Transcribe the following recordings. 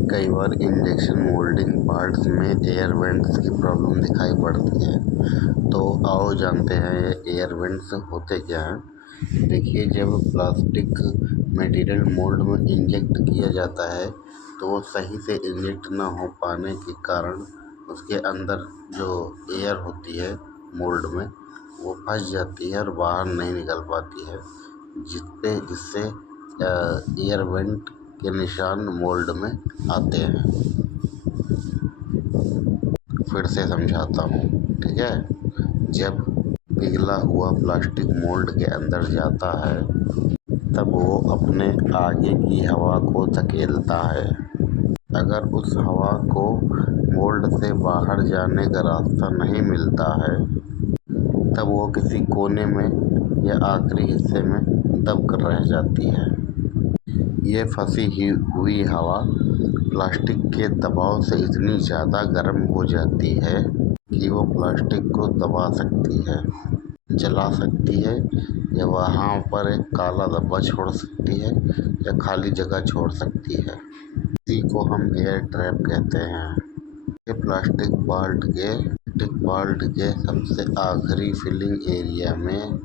कई बार injection moulding parts में air vents की प्रॉब्लम दिखाई पड़ती है। तो आओ जानते हैं ये एयर वेंट्स होते क्या हैं। देखिए, जब प्लास्टिक मटेरियल मोल्ड में इंजेक्ट किया जाता है तो वो सही से इंजेक्ट ना हो पाने के कारण उसके अंदर जो एयर होती है मोल्ड में वो फंस जाती है और बाहर नहीं निकल पाती है, जिससे एयर वेंट के निशान मोल्ड में आते हैं। फिर से समझाता हूँ, ठीक है। जब पिघला हुआ प्लास्टिक मोल्ड के अंदर जाता है तब वो अपने आगे की हवा को धकेलता है। अगर उस हवा को मोल्ड से बाहर जाने का रास्ता नहीं मिलता है तब वो किसी कोने में या आखिरी हिस्से में दब कर रह जाती है। ये फंसी हुई हवा प्लास्टिक के दबाव से इतनी ज़्यादा गर्म हो जाती है कि वो प्लास्टिक को दबा सकती है, जला सकती है, या वहाँ पर एक काला धब्बा छोड़ सकती है या खाली जगह छोड़ सकती है। इसी को हम एयर ट्रैप कहते हैं। ये प्लास्टिक बाल्ट के सबसे आखिरी फिलिंग एरिया में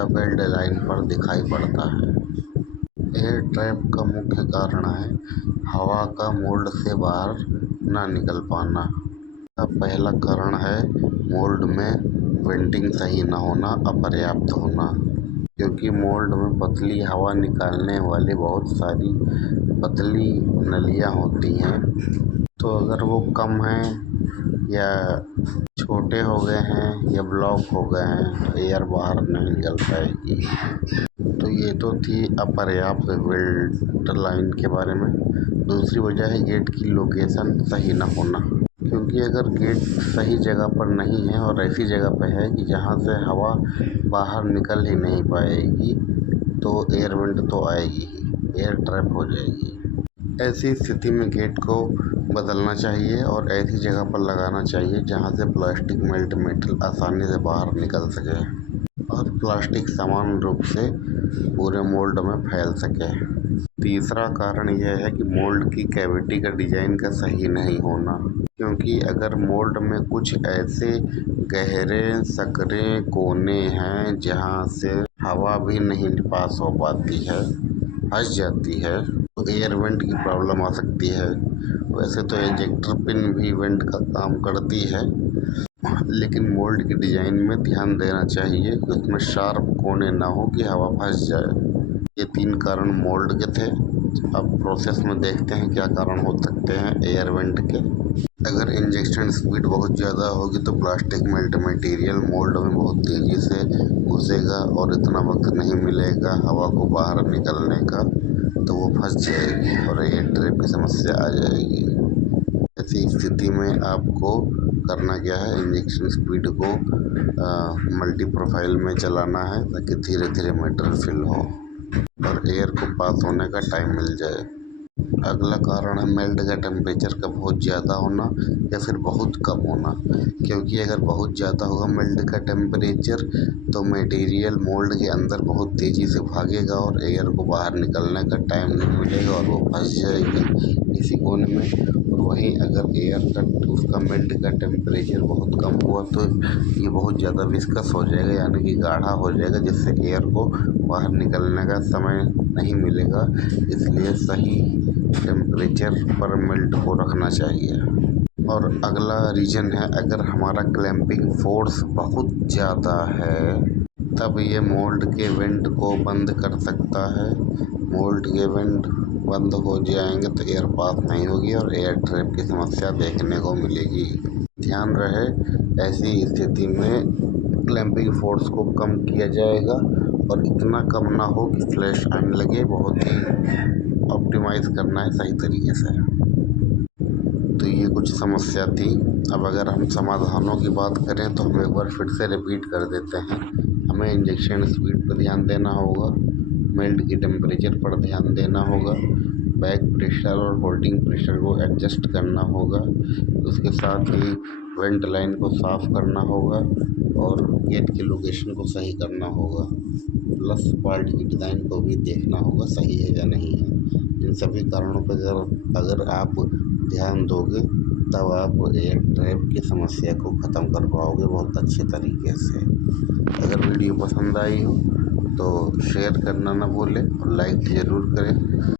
बेल्ट लाइन पर दिखाई पड़ता है। एयर ट्रैप का मुख्य कारण है हवा का मोल्ड से बाहर ना निकल पाना। अब पहला कारण है मोल्ड में वेंटिंग सही न होना, अपर्याप्त होना। क्योंकि मोल्ड में पतली हवा निकालने वाली बहुत सारी पतली नलियाँ होती हैं, तो अगर वो कम हैं या छोटे हो गए हैं या ब्लॉक हो गए हैं तो एयर बाहर नहीं निकल पाएगी। तो ये तो थी अपर्याप्त बेल्ट लाइन के बारे में। दूसरी वजह है गेट की लोकेशन सही न होना। क्योंकि अगर गेट सही जगह पर नहीं है और ऐसी जगह पर है कि जहाँ से हवा बाहर निकल ही नहीं पाएगी तो एयर वेंट तो आएगी ही, एयर ट्रैप हो जाएगी। ऐसी स्थिति में गेट को बदलना चाहिए और ऐसी जगह पर लगाना चाहिए जहाँ से प्लास्टिक मेटल आसानी से बाहर निकल सके और प्लास्टिक समान रूप से पूरे मोल्ड में फैल सके। तीसरा कारण यह है कि मोल्ड की कैविटी का डिजाइन का सही नहीं होना। क्योंकि अगर मोल्ड में कुछ ऐसे गहरे संकरे कोने हैं जहाँ से हवा भी नहीं पास हो पाती है, फंस जाती है, तो एयर वेंट की प्रॉब्लम आ सकती है। वैसे तो इंजेक्टर पिन भी वेंट का काम करती है, लेकिन मोल्ड की डिजाइन में ध्यान देना चाहिए कि उसमें शार्प कोने ना हो कि हवा फंस जाए। ये 3 कारण मोल्ड के थे। अब प्रोसेस में देखते हैं क्या कारण हो सकते हैं एयर वेंट के। अगर इंजेक्शन स्पीड बहुत ज़्यादा होगी तो प्लास्टिक मटेरियल मोल्ड में बहुत तेज़ी से घुसेगा और इतना वक्त नहीं मिलेगा हवा को बाहर निकलने का, तो वो फंस जाएगी और एयर ट्रैप की समस्या आ जाएगी। ऐसी स्थिति में आपको करना क्या है, इंजेक्शन स्पीड को मल्टी प्रोफाइल में चलाना है ताकि धीरे धीरे मटेरियल फिल हो और एयर को पास होने का टाइम मिल जाए। अगला कारण है मेल्ट का टेम्परेचर का बहुत ज़्यादा होना या फिर बहुत कम होना। क्योंकि अगर बहुत ज़्यादा होगा मेल्ट का टेम्परेचर तो मटेरियल मोल्ड के अंदर बहुत तेज़ी से भागेगा और एयर को बाहर निकलने का टाइम नहीं मिलेगा और वो फंस जाएगी किसी कोने में। और वहीं अगर एयर का उसका मेल्ट का टेम्परेचर बहुत कम हुआ तो ये बहुत ज़्यादा विस्कस हो जाएगा, यानी कि गाढ़ा हो जाएगा, जिससे एयर को बाहर निकलने का समय नहीं मिलेगा। इसलिए सही टेम्परेचर पर मेल्ट को रखना चाहिए। और अगला रीज़न है, अगर हमारा क्लैंपिंग फोर्स बहुत ज़्यादा है तब ये मोल्ड के वेंट को बंद कर सकता है। मोल्ड के वेंट बंद हो जाएंगे तो एयर पास नहीं होगी और एयर ट्रैप की समस्या देखने को मिलेगी। ध्यान रहे, ऐसी स्थिति में क्लैंपिंग फोर्स को कम किया जाएगा और इतना कम ना हो कि फ्लैश आने लगे। बहुत ही ऑप्टिमाइज़ करना है सही तरीके से। तो ये कुछ समस्या थी। अब अगर हम समाधानों की बात करें तो हम एक बार फिर से रिपीट कर देते हैं। हमें इंजेक्शन स्पीड पर ध्यान देना होगा, मेल्ट की टेम्परेचर पर ध्यान देना होगा, बैक प्रेशर और होल्डिंग प्रेशर को एडजस्ट करना होगा, उसके साथ ही वेंट लाइन को साफ़ करना होगा और गेट की लोकेशन को सही करना होगा, प्लस पार्ट की डिज़ाइन को भी देखना होगा सही है या नहीं है। इन सभी कारणों पर अगर आप ध्यान दोगे तब आप एयर ट्रैप की समस्या को ख़त्म कर पाओगे बहुत अच्छे तरीके से। अगर वीडियो पसंद आई हो तो शेयर करना ना भूलें और लाइक ज़रूर करें।